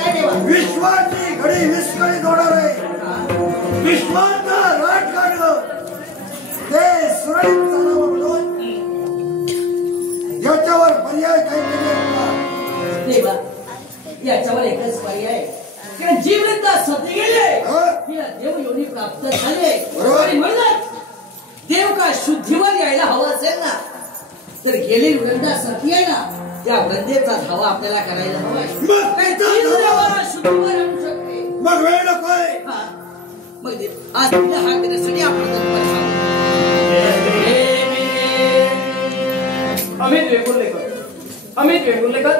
विश्वाची घडी विस्कळी दोडारे विश्वाचा राजकारण ते सुरळीत चालावं म्हणून याच्यावर पर्याय काही नाही देवा. याच्यावर एकच पर्याय कारण जी वृद्धा सती गेले तिला देव योनी प्राप्त झाले आणि म्हणून देव का शुद्धीवर यायला हवं असेल ना तर गेली वृद्धा सती आहे ना त्या वृद्धेचा धावा आपल्याला करायला हवा शुद्धीवर आणू शकते. मग वेळ नकोय मग आज तिला हाक देण्यासाठी आपण अमित वेगुर्लेकर